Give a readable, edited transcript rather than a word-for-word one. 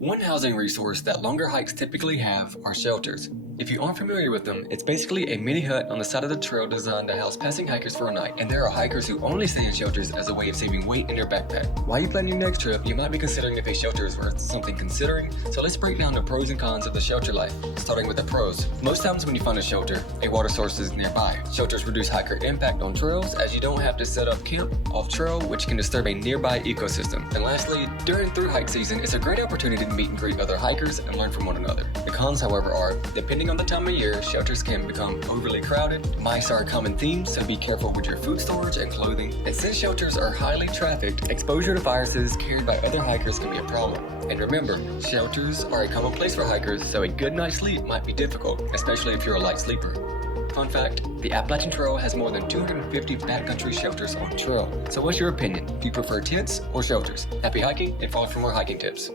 One housing resource that longer hikes typically have are shelters. If you aren't familiar with them, it's basically a mini hut on the side of the trail designed to house passing hikers for a night, and there are hikers who only stay in shelters as a way of saving weight in their backpack. While you plan your next trip, you might be considering if a shelter is worth something considering, so let's break down the pros and cons of the shelter life, starting with the pros. Most times when you find a shelter, a water source is nearby. Shelters reduce hiker impact on trails as you don't have to set up camp off trail, which can disturb a nearby ecosystem. And lastly, during through hike season, it's a great opportunity to meet and greet other hikers and learn from one another. The cons, however, are, depending on the time of year, shelters can become overly crowded. Mice are a common theme, so be careful with your food storage and clothing. And since shelters are highly trafficked, exposure to viruses carried by other hikers can be a problem. And remember, shelters are a common place for hikers, so a good night's sleep might be difficult, especially if you're a light sleeper. Fun fact, the Appalachian Trail has more than 250 backcountry shelters on the trail. So what's your opinion? Do you prefer tents or shelters? Happy hiking and follow for more hiking tips.